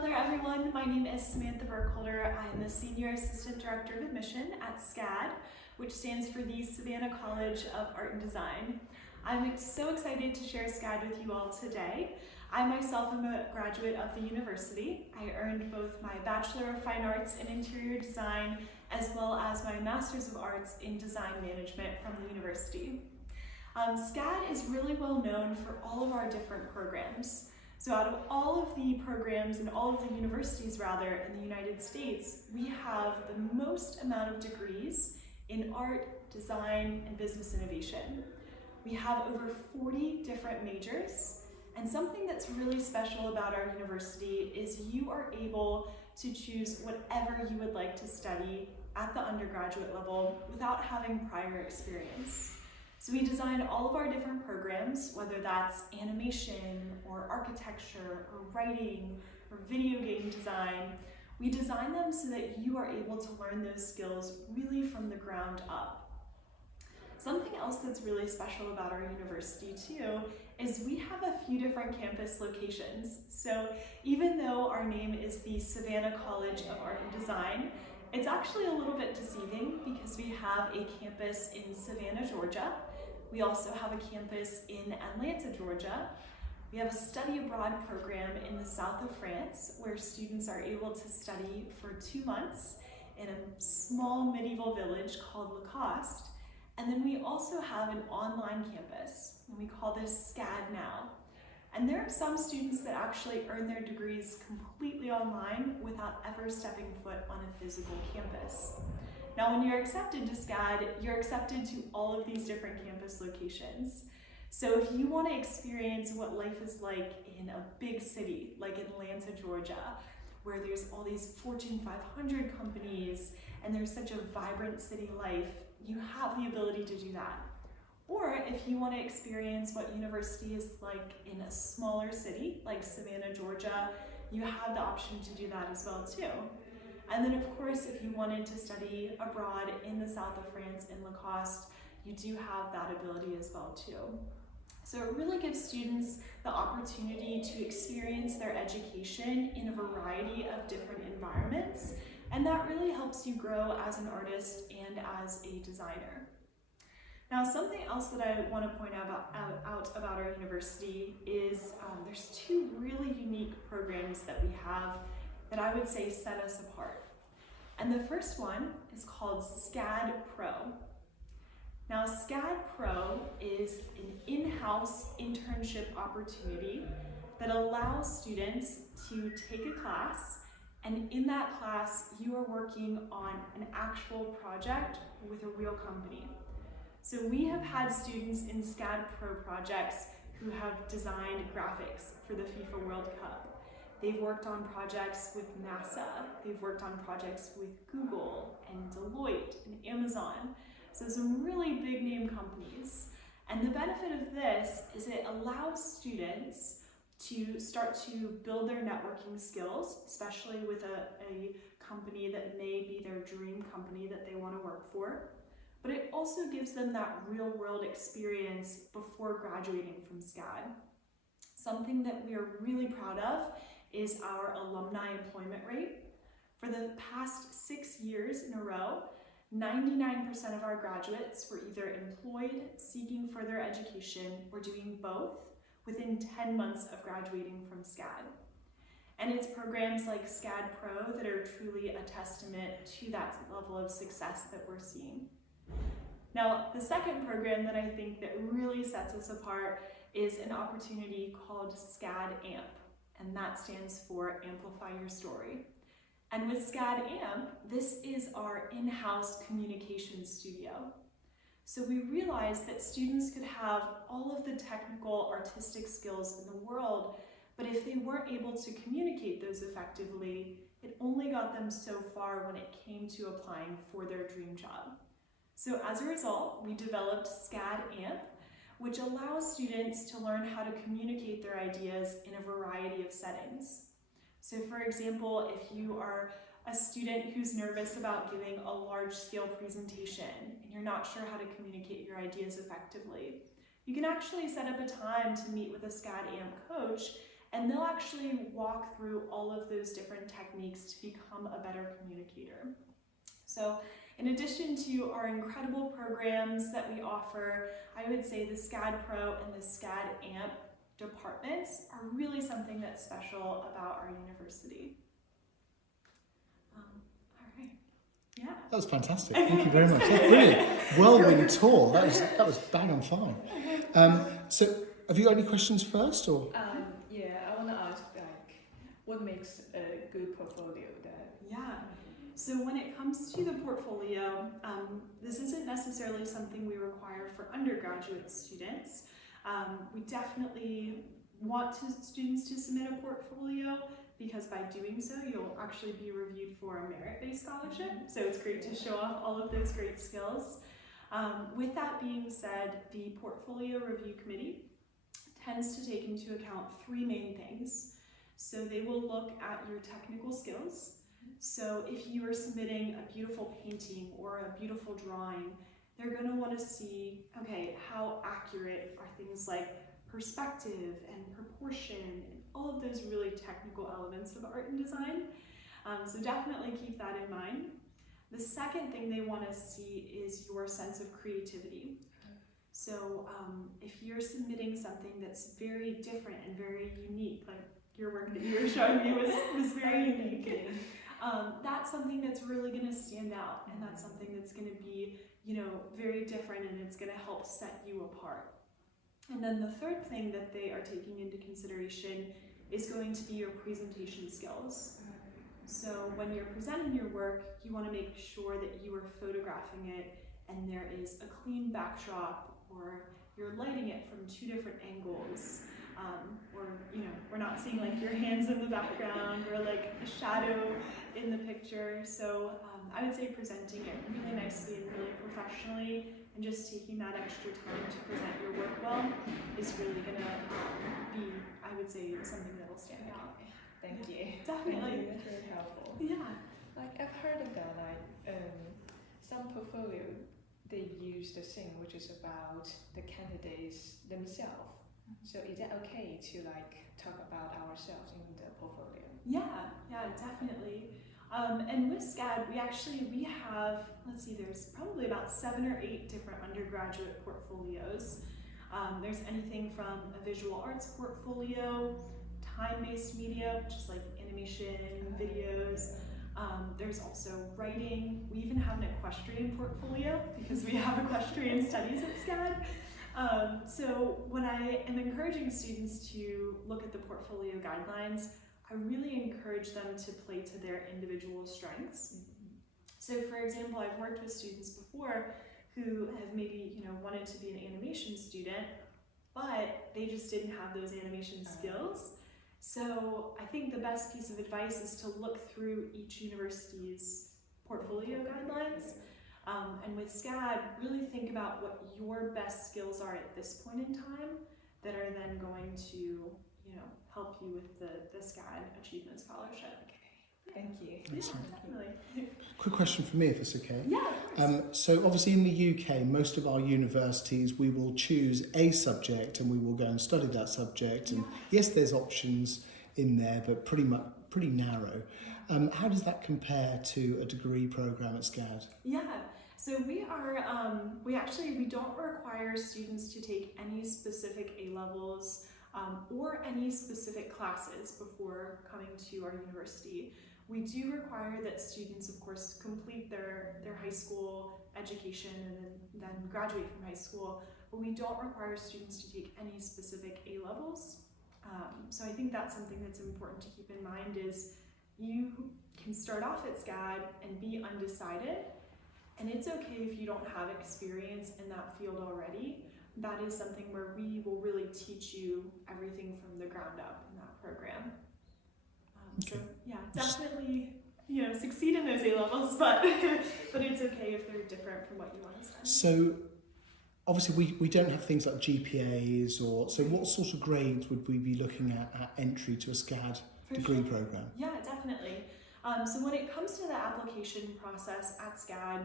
Hello there everyone, my name is Samantha Burkholder. I'm the Senior Assistant Director of Admission at SCAD, which stands for the Savannah College of Art and Design. I'm so excited to share SCAD with you all today. I myself am a graduate of the university. I earned both my Bachelor of Fine Arts in Interior Design as well as my Master's of Arts in Design Management from the university. SCAD is really well known for all of our different programs. So out of all of the programs and all of the universities rather in the United States, we have the most amount of degrees in art, design, and business innovation. We have over 40 different majors, and something that's really special about our university is you are able to choose whatever you would like to study at the undergraduate level without having prior experience. So we design all of our different programs, whether that's animation or architecture or writing or video game design. We design them so that you are able to learn those skills really from the ground up. Something else that's really special about our university too is we have a few different campus locations. So even though our name is the Savannah College of Art and Design, it's actually a little bit deceiving because we have a campus in Savannah, Georgia. We also have a campus in Atlanta, Georgia. We have a study abroad program in the south of France where students are able to study for 2 months in a small medieval village called Lacoste. And then we also have an online campus, and we call this SCADnow. And there are some students that actually earn their degrees completely online without ever stepping foot on a physical campus. Now, when you're accepted to SCAD, you're accepted to all of these different campus locations. So if you want to experience what life is like in a big city, like Atlanta, Georgia, where there's all these Fortune 500 companies and there's such a vibrant city life, you have the ability to do that. Or if you want to experience what university is like in a smaller city, like Savannah, Georgia, you have the option to do that as well too. And then of course, if you wanted to study abroad in the south of France in Lacoste, you do have that ability as well too. So it really gives students the opportunity to experience their education in a variety of different environments, and that really helps you grow as an artist and as a designer. Now, something else that I want to point out about our university is there's two really unique programs that we have that I would say set us apart. And the first one is called SCAD Pro. Now, SCAD Pro is an in-house internship opportunity that allows students to take a class, and in that class, you are working on an actual project with a real company. So we have had students in SCAD Pro projects who have designed graphics for the FIFA World Cup. They've worked on projects with NASA. They've worked on projects with Google and Deloitte and Amazon. So some really big name companies. And the benefit of this is it allows students to start to build their networking skills, especially with a company that may be their dream company that they want to work for. But it also gives them that real world experience before graduating from SCAD. Something that we are really proud of is our alumni employment rate. For the past 6 years in a row, 99% of our graduates were either employed, seeking further education, or doing both within 10 months of graduating from SCAD. And it's programs like SCAD Pro that are truly a testament to that level of success that we're seeing. Now, the second program that I think that really sets us apart is an opportunity called SCADamp, and that stands for Amplify Your Story. And with SCADamp, this is our in-house communication studio. So we realized that students could have all of the technical, artistic skills in the world, but if they weren't able to communicate those effectively, it only got them so far when it came to applying for their dream job. So as a result, we developed SCADamp, which allows students to learn how to communicate their ideas in a variety of settings. So for example, if you are a student who's nervous about giving a large-scale presentation and you're not sure how to communicate your ideas effectively, you can actually set up a time to meet with a SCADamp coach And they'll actually walk through all of those different techniques to become a better communicator. So in addition to our incredible programs that we offer, I would say the SCAD Pro and the SCAD AMP departments are really something that's special about our university. All right. Yeah. That was fantastic. Thank you very much. That's brilliant. Whirlwind tour. That was bang on fire. So, have you got any questions first, or? Yeah, I want to ask, what makes a good portfolio? Yeah. So when it comes to the portfolio, this isn't necessarily something we require for undergraduate students. We definitely want students to submit a portfolio, because by doing so, you'll actually be reviewed for a merit-based scholarship. So it's great to show off all of those great skills. With that being said, the portfolio review committee tends to take into account three main things. So they will look at your technical skills. So if you are submitting a beautiful painting or a beautiful drawing, they're going to want to see, okay, how accurate are things like perspective and proportion and all of those really technical elements of art and design. So definitely keep that in mind. The second thing they want to see is your sense of creativity. So if you're submitting something that's very different and very unique, like your work that you were showing me was very unique, that's something that's really going to stand out, and that's something that's going to be, very different, and it's going to help set you apart. And then the third thing that they are taking into consideration is going to be your presentation skills. So when you're presenting your work, you want to make sure that you are photographing it and there is a clean backdrop, or you're lighting it from two different angles, or we're not seeing like your hands in the background or like a shadow in the picture. So I would say presenting it really nicely and really professionally, and just taking that extra time to present your work well is really gonna be, I would say, something that'll stand out. Thank you. Definitely. That's very helpful. Yeah. Like I've heard of that, some portfolio, they use the thing which is about the candidates themselves. So is it okay to talk about ourselves in the portfolio? Yeah, definitely. And with SCAD, we have, there's probably about 7 or 8 different undergraduate portfolios. There's anything from a visual arts portfolio, time-based media, which is like animation, videos. There's also writing. We even have an equestrian portfolio because we have equestrian studies at SCAD. So when I am encouraging students to look at the portfolio guidelines, I really encourage them to play to their individual strengths. So for example, I've worked with students before who have maybe wanted to be an animation student, but they just didn't have those animation skills. So I think the best piece of advice is to look through each university's portfolio guidelines. And with SCAD, really think about what your best skills are at this point in time that are then going to, help you with the SCAD Achievement Scholarship. Okay. Thank you. Yeah, definitely. Quick question for me, if it's okay. Yeah, of course. So obviously in the UK, most of our universities, we will choose a subject and we will go and study that subject. And yes, there's options in there, but pretty narrow. How does that compare to a degree program at SCAD? Yeah. So we don't require students to take any specific A-levels or any specific classes before coming to our university. We do require that students, of course, complete their high school education and then graduate from high school, but we don't require students to take any specific A-levels. So I think that's something that's important to keep in mind is you can start off at SCAD and be undecided, and it's okay if you don't have experience in that field already. That is something where we will really teach you everything from the ground up in that program. So yeah, definitely, succeed in those A-levels, but it's okay if they're different from what you want to study. So obviously we don't have things like GPAs so what sort of grades would we be looking at entry to a SCAD degree program? Yeah, definitely. So when it comes to the application process at SCAD,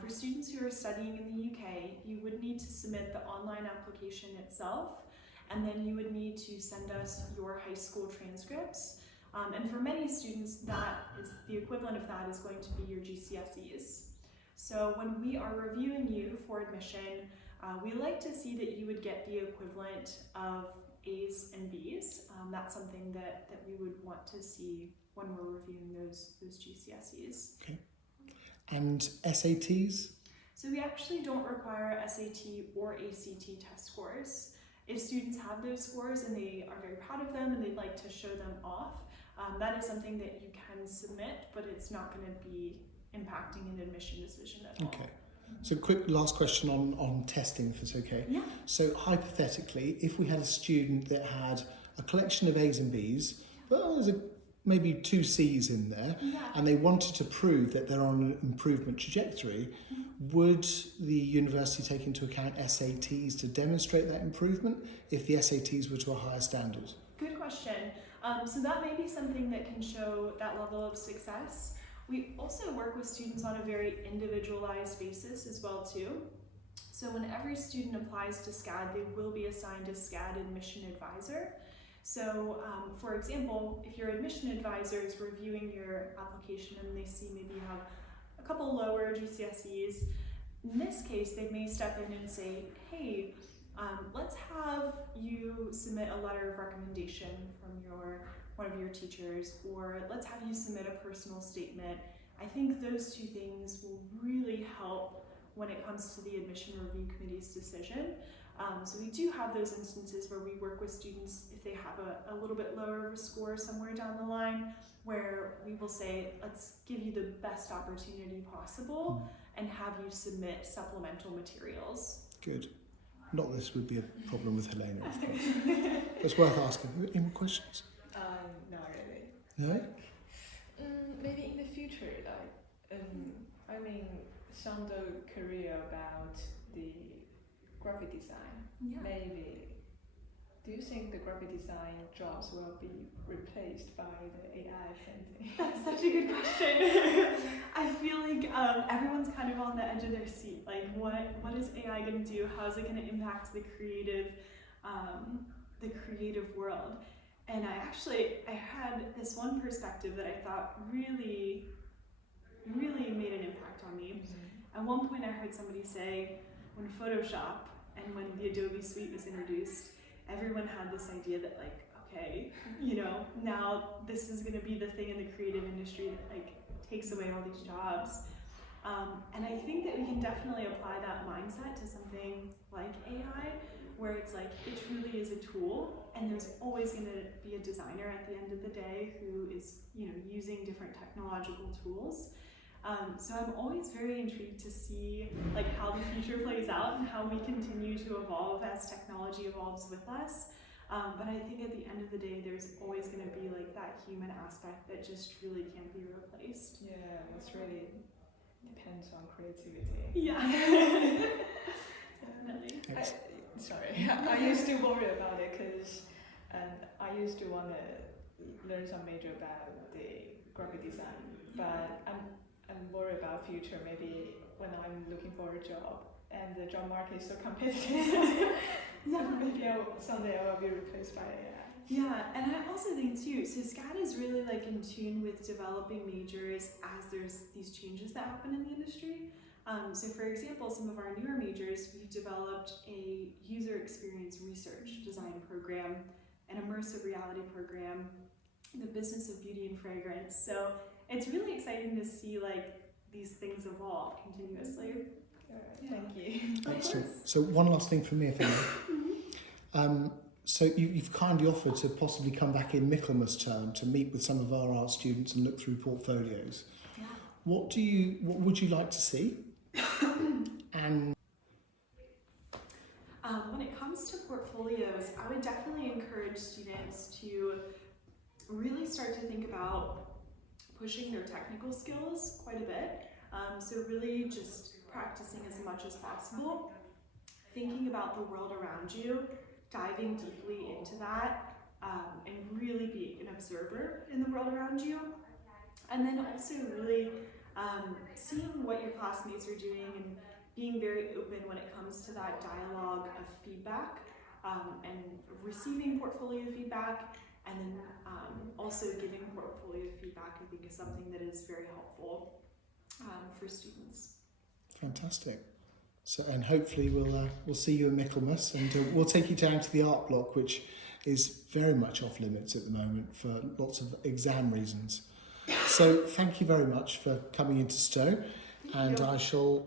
for students who are studying in the UK, you would need to submit the online application itself, and then you would need to send us your high school transcripts. And for many students, that is the equivalent of that is going to be your GCSEs. So when we are reviewing you for admission, we like to see that you would get the equivalent of A's and B's. That's something that we would want to see when we're reviewing those GCSEs. Okay. And SATs? So we actually don't require SAT or ACT test scores. If students have those scores and they are very proud of them and they'd like to show them off, that is something that you can submit, but it's not going to be impacting an admission decision at all. Okay. So quick last question on testing, if it's okay. Yeah. So hypothetically, if we had a student that had a collection of A's and B's, but there's maybe 2 C's in there, Yeah. and they wanted to prove that they're on an improvement trajectory, would the university take into account SATs to demonstrate that improvement if the SATs were to a higher standard? Good question. So that may be something that can show that level of success. We also work with students on a very individualized basis as well too. So when every student applies to SCAD, they will be assigned a SCAD admission advisor. So for example, if your admission advisor is reviewing your application and they see maybe you have a couple lower GCSEs, in this case, they may step in and say, hey, let's have you submit a letter of recommendation from one of your teachers, or let's have you submit a personal statement. I think those 2 things will really help when it comes to the admission review committee's decision. So we do have those instances where we work with students if they have a little bit lower of a score somewhere down the line, where we will say, let's give you the best opportunity possible and have you submit supplemental materials. Good. Not that this would be a problem with Helena, of course. It's worth asking. Any more questions? Not really. No? Maybe in the future, I mean, some the career about the graphic design. Yeah. Maybe. Do you think the graphic design jobs will be replaced by the AI painting? That's such a good question. I feel like everyone's kind of on the edge of their seat. Like, what is AI going to do? How is it going to impact the creative world? And I had this one perspective that I thought really made an impact on me. At one point, I heard somebody say, when Photoshop and when the Adobe Suite was introduced, everyone had this idea that like, okay, now this is going to be the thing in the creative industry that like takes away all these jobs. And I think that we can definitely apply that mindset to something like AI, where it's like, it truly is a tool, and there's always going to be a designer at the end of the day who is, using different technological tools. So I'm always very intrigued to see like how the future plays out and how we continue to evolve as technology evolves with us. But I think at the end of the day, there's always going to be like that human aspect that just really can't be replaced. Yeah, it's really depends on creativity. Yeah. Definitely. I used to worry about it because I used to want to learn some major about the graphic design, but I'm worried about future, maybe when I'm looking for a job and the job market is so competitive. Maybe someday I will be replaced by AI. Yeah, and I also think too, so SCAD is really like in tune with developing majors as there's these changes that happen in the industry. So for example, some of our newer majors, we've developed a user experience research design program, an immersive reality program, the business of beauty and fragrance. So it's really exciting to see like these things evolve continuously. Thank you. Excellent. So one last thing from me, if I may. So you've kindly offered to possibly come back in Michaelmas term to meet with some of our art students and look through portfolios. Yeah. What would you like to see? And when it comes to portfolios, I would definitely encourage students to really start to think about pushing their technical skills quite a bit. So really just practicing as much as possible, thinking about the world around you, diving deeply into that, and really being an observer in the world around you. And then also really seeing what your classmates are doing and being very open when it comes to that dialogue of feedback. and receiving portfolio feedback, and then also giving portfolio feedback, I think, is something that is very helpful for students. Fantastic. So, and hopefully we'll see you in Michaelmas, and we'll take you down to the art block, which is very much off limits at the moment for lots of exam reasons. So thank you very much for coming into Stowe, and I shall